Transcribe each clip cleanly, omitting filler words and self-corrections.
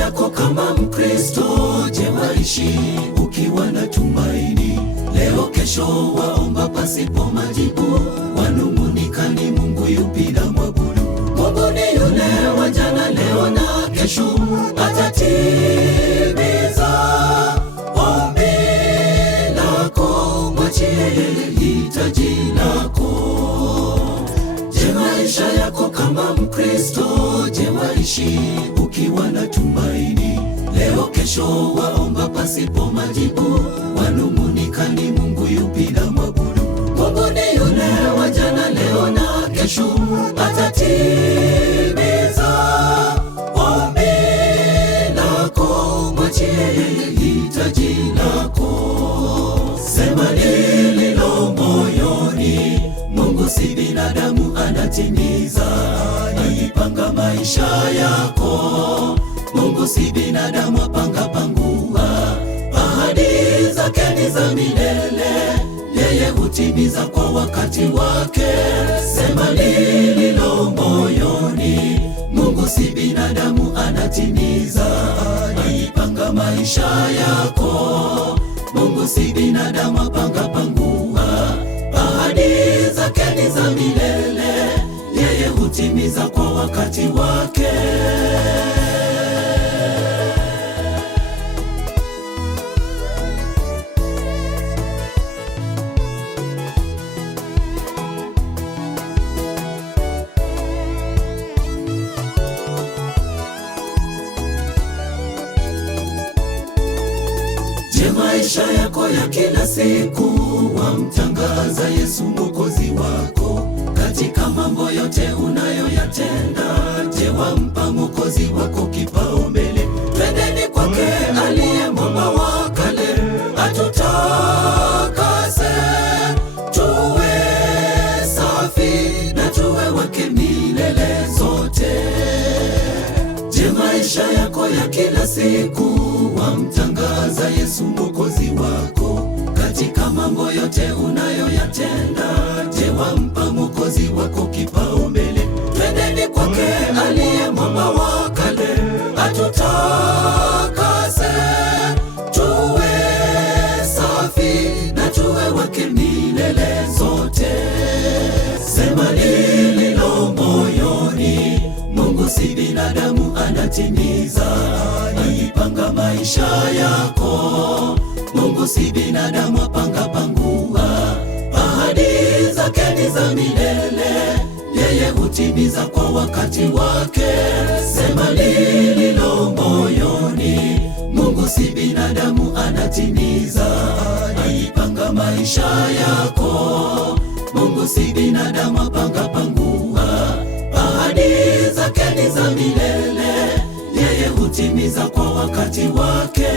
yako kama Mkristo, je, waishi ukiwa na tumaini? Leo kesho waomba pasipo majibu, wanung'unika ni Mungu yupi na mwabudu? Mungu ni yule wa jana, leo na kesho, atatimiza ombi lako, mwachie yeye hitaji lako. Je, maisha yako kama Mkristo, je, waishi ukiwa na tumaini? Leo kesho waomba pasipo majibu, wanung'unika ni Mungu yupi na mwabudu? Mungu ni yule wa jana, leo na kesho, atatimiza ombi lako, mwachie yeye hitaji lako. Sema lililo moyoni, Mungu si binadamu anatimiza. Alipanga maisha yako, Mungu si binadamu apanga pangua. Ahadi zake ni za milele, yeye hutimiza kwa wakati wake. Sema lililo moyoni, Mungu si binadamu anatimiza. Alipanga maisha yako, Mungu si binadamu apanga pangua. Ahadi zake ni za milele, yeye hutimiza kwa wakati wake. Je, maisha yako ya kila siku wamtangaza Yesu Mwokozi wako katika mambo yote unayoyatenda? Je, wampa Mwokozi wako kipaumbele? Twendeni kwake aliye mwamba wa kale, atutakase tuwe safi na tuwe wake milele zote. Je, maisha yako ya kila siku wamtangaza Yesu Mwokozi wako katika mambo yote unayoyatenda? Je, wampa Mwokozi wako kipaumbele? Twendeni kwake aliye mwamba wa kale, atutakase tuwe safi na tuwe wake milele zote. Sema lililo moyoni, Mungu si binadamu anatimiza. Alipanga maisha yako, Mungu si binadamu apanga pangua. Ahadi zake ni za milele, yeye hutimiza kwa wakati wake. Sema lililo moyoni, Mungu si binadamu anatimiza. Alipanga maisha yako, Mungu si binadamu apanga pangua. Ahadi zake ni za milele, yeye hutimiza kwa wakati wake.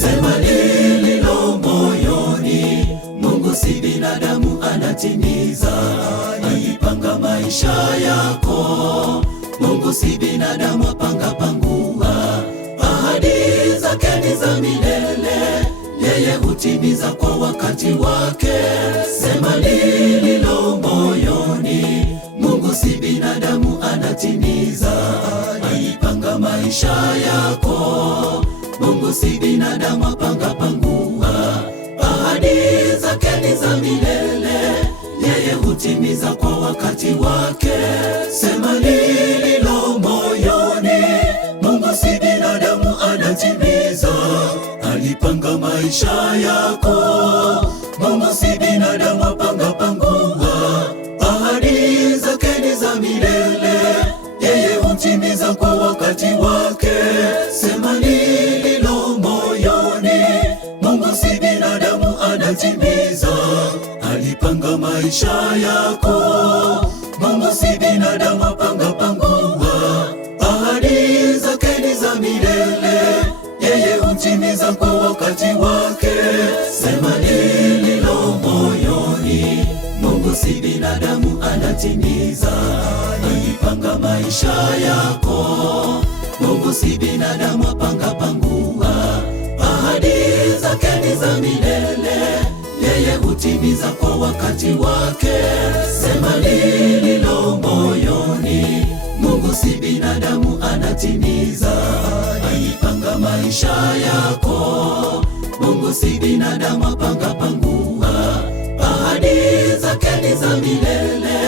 Sema lililo moyoni, Mungu si binadamu anatimiza. Alipanga maisha yako, Mungu si binadamu apanga pangua. Ahadi zake ni za milele, yeye hutimiza kwa wakati wake. Sema lililo moyoni, Mungu si binadamu anatimiza. Alipanga maisha yako, Mungu si binadamu apanga pangua. Ahadi zake ni za milele, yeye hutimiza kwa wakati wake. Sema lililo moyoni, Mungu si binadamu anatimiza. Alipanga maisha yako, Mungu si binadamu apanga pangua. Ahadi zake ni za milele, yeye hutimiza kwa wakati wake. Sema lililo moyoni, Mungu si binadamu anatimiza. Alipanga maisha yako, Mungu si binadamu apanga pangua. Ahadi zake ni za milele, yeye hutimiza kwa wakati wake. Sema lililo moyoni, Mungu si binadamu anatimiza. yako. Mungu si binadamu apanga pangua, ahadi zake ni za milele, yeye hutimiza kwa wakati wake. Sema lililo moyoni, Mungu si binadamu anatimiza. Alipanga maisha yako, Mungu si binadamu apanga pangua, ahadi zake ni za milele,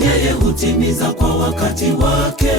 yeye hutimiza kwa wakati wake.